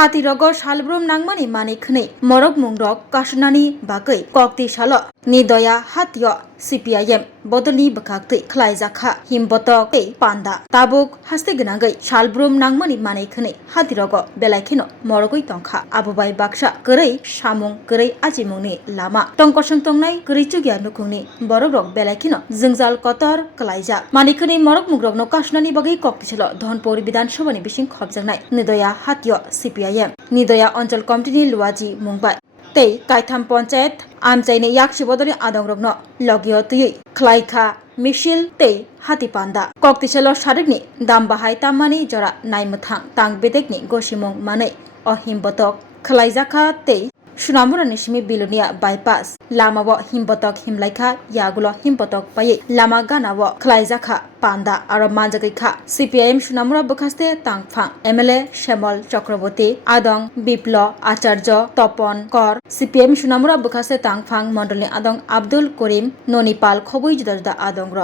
हाथी रग सालब्रुम नांगमानि मानि खनै मरक मुंरक कासनानि बागै कक्ति साल निदया हातिय CPIM बदलनि बखाक्तै खलायजाखा हिमबतक पान्दा ताबुक हास्ते गनांगै सालब्रुम नांगमानि मानि खनै हाथी रग बेलायखेनो मरगै तंखा आबुबाय बाक्सा गरै सामुं गरै आजिमुंनि लामा टंकसं तंनाय गरै चुगिया नुखुंनि बरक रक बेलायखेनो जोंजाल कतर खलायजा मानि खनै मरक मुंरकनो कासनानि बागै कक्ति साल धनपुर विधानसभानि बिसिं खबजांनाय निदया हातिय CPIM निदया अंचल कमिटिनि लुवाजी मुंबाय तै कायथाम पंचायत आमचाइनि याक्षि बदलनि आदंरगनो लगियो तुयै खलायखा मिसिल तै हाथी पान्दा कक्तिसेलो सारेकनि दाम बाहाय तामानि जरा नायमथां तां बेदेकनि गसिमुं मानै अहिमबतक खलायजाखा तै सुनामुरानि सिमि बिलुनिया बायपास लामाव हिमबतक हिमलायखा यागुलो हिमबतक पायै लामा गानाव खलायजाखा पान्दा आरो मानजागैखा CPIM सुनामुरा बखास्ते तांफां MLA श्यामल चक्रवर्ती आदं बिप्ल आचार्य तपन कर CPIM सुनामुरा बखास्ते तांफां मण्डलनि आदं आब्दुल करीम ननिपाल खबुई जुदा जुदा आदं र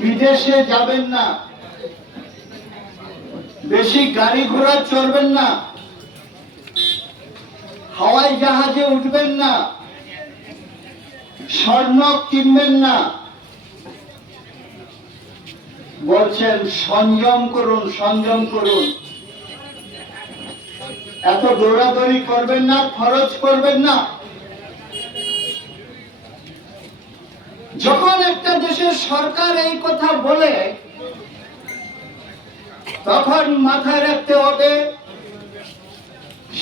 বিদেশে যাবেন না, বেশি গাড়ি ঘোড়া চড়বেন না, হাওয়াই জাহাজে উঠবেন না, স্বর্ণ কিনবেন না, বলছেন সংযম করুন সংযম করুন, এত দৌড়াদৌড়ি করবেন না, খরচ করবেন না। যখন একটা দেশের সরকার এই কথা বলে তখন মাথায় রাখতে হবে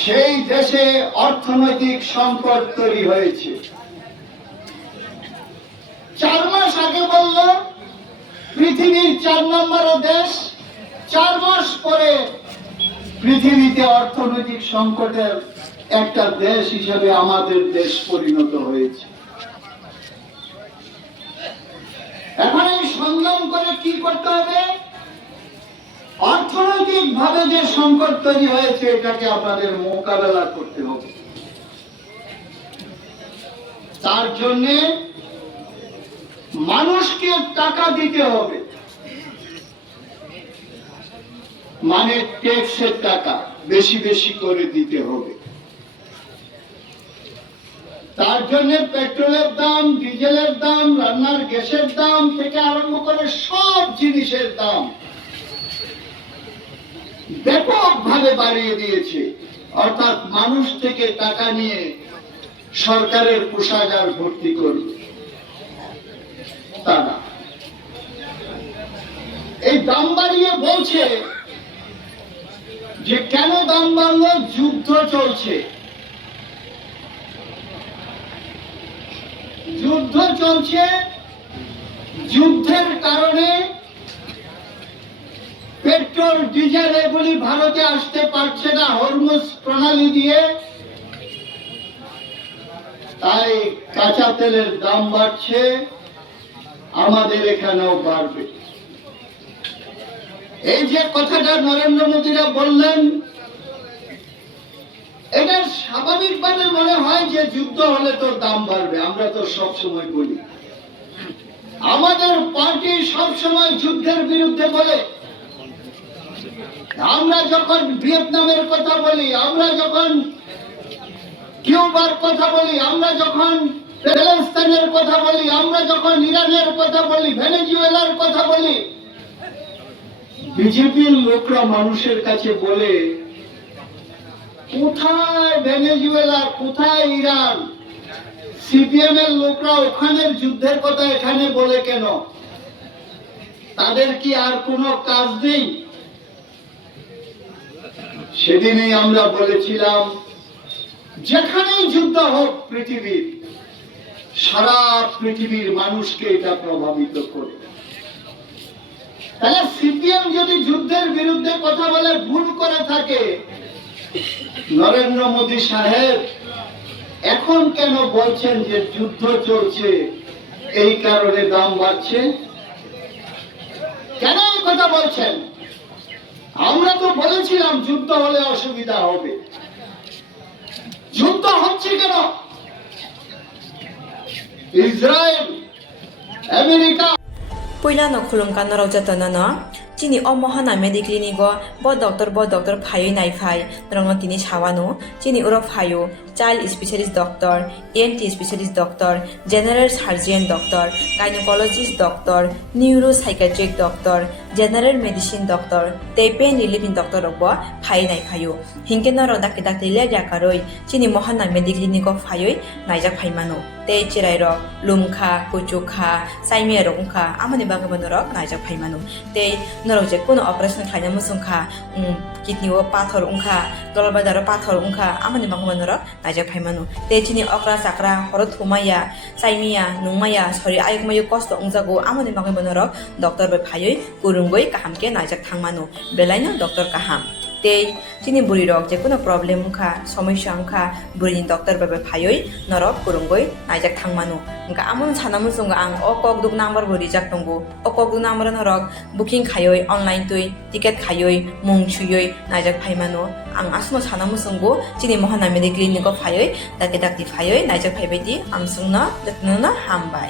সেই দেশে অর্থনৈতিক সংকট তৈরি হয়েছে। 4 মাস আগে বলল পৃথিবীর 4 নম্বর দেশ, 4 মাস পরে পৃথিবীতে অর্থনৈতিক সংকটের একটা দেশ হিসেবে আমাদের দেশ পরিণত হয়েছে। এখন এই সংযম করে কি করতে হবে? অর্থনৈতিক ভাবে যে সংকট তৈরি হয়েছে এটাকে আপনাদের মোকাবেলা করতে হবে। তার জন্য মানুষকে টাকা দিতে হবে, মানে ট্যাক্সের টাকা বেশি বেশি করে দিতে হবে। তার জন্য পেট্রোলের দাম, ডিজেলের দাম, রান্নার গ্যাসের দাম থেকে আরম্ভ করে সব জিনিসের দাম ব্যাপকভাবে বাড়িয়ে দিয়েছে। অর্থাৎ মানুষ থেকে টাকা নিয়ে সরকারের কোষাগার ভর্তি করবে তা না। এই দাম বাড়িয়ে বলছে যে কেন দাম বাড়লো? যুদ্ধ চলছে, যুদ্ধ চলছে, যুদ্ধের কারণে পেট্রোল ডিজেল এগুলি ভারতে আসতে পারছে না হরমুজ প্রণালী দিয়ে, তাই কাঁচা তেলের দাম বাড়ছে, আমাদের এখানেও বাড়বে। এই যে কথাটা নরেন্দ্র মোদীরা বললেন, এটা স্বাভাবিকভাবে মনে হয় যে যুদ্ধ হলে তো দাম বাড়বে। আমরা তো সব সময় বলি, আমাদের পার্টি সব সময় যুদ্ধের বিরুদ্ধে বলে। আমরা যখন ভিয়েতনামের কথা বলি, আমরা যখন কিউবার কথা বলি, আমরা যখন প্যালেস্তাইনের কথা বলি, আমরা যখন ইরানের কথা বলি, ভেনেজুয়েলার কথা বলি, বিজেপির লোকরা মানুষের কাছে বলে কোথায় ভেনেজুয়েলা, কোথায় ইরান? CPIM এর লোকরা ওখানের যুদ্ধের কথা এখানে বলে কেন? তাদের কি আর কোনো কাজ নেই? সেদিনই আমরা বলেছিলাম যেখানেই যুদ্ধ হোক পৃথিবীর, সারা পৃথিবীর মানুষকে এটা প্রভাবিত করে। তাহলে CPIM যদি যুদ্ধের বিরুদ্ধে কথা বলে ভুল করে থাকে, নরেন্দ্র মোদী সাহেব এখন কেন বলছেন যে যুদ্ধ চলছে এই কারণে দাম বাড়ছে? কেন এই কথা বলছেন? আমরা তো বলেছিলাম যুদ্ধ হলে অসুবিধা হবে। যুদ্ধ হচ্ছে কেন? Israel, America Puila no khulum kan raw jatana na chini o mohana mediclinigo bo doctor phayo nai phai norong tini sawano chini uro phayo child specialist doctor, ENT specialist doctor, general surgeon doctor, gynecologist doctor, neuropsychiatric doctor, general medicine doctor, tei pain relieving doctor rokbo phai nai phayo. Hingke norok dak le jakaroi chini mohana mediclinigo phayoi naijak phaimano. Tei chirai rok lumkha, kuchukha, saimia rok ungkha amoni bagabo norok naijak phaimano. Tei norok je kono operation khaina musungkha kidney o pathor ungkha, dolbadaro pathor ungkha amoni bagabo norok naijak phaimano. Tei chini okra sakra horo thumaya, saimia, nungmaya, sori ayukmayu kosto ungjago amoni bagabo norok doctor bai phayoi kurungoi kahamke naijak thangmano. Belaino doctor kaham. Tei chini buri rok je kono problem ungkha somosya ungkha buri ni doctor bai phayoi norok kurungoi naijak thangmano. Ungka amon sanamu sunga ang o kokduk number bo rijak tongo. O kokduk number norok booking khayoi online tui ticket khayoi mung chuyoi naijak phaimano. Ang asmo sanamu sungo chini mohana mediclinic ko phayoi dakti phayoi naijak phaibai di ang sungna datnuna hambai.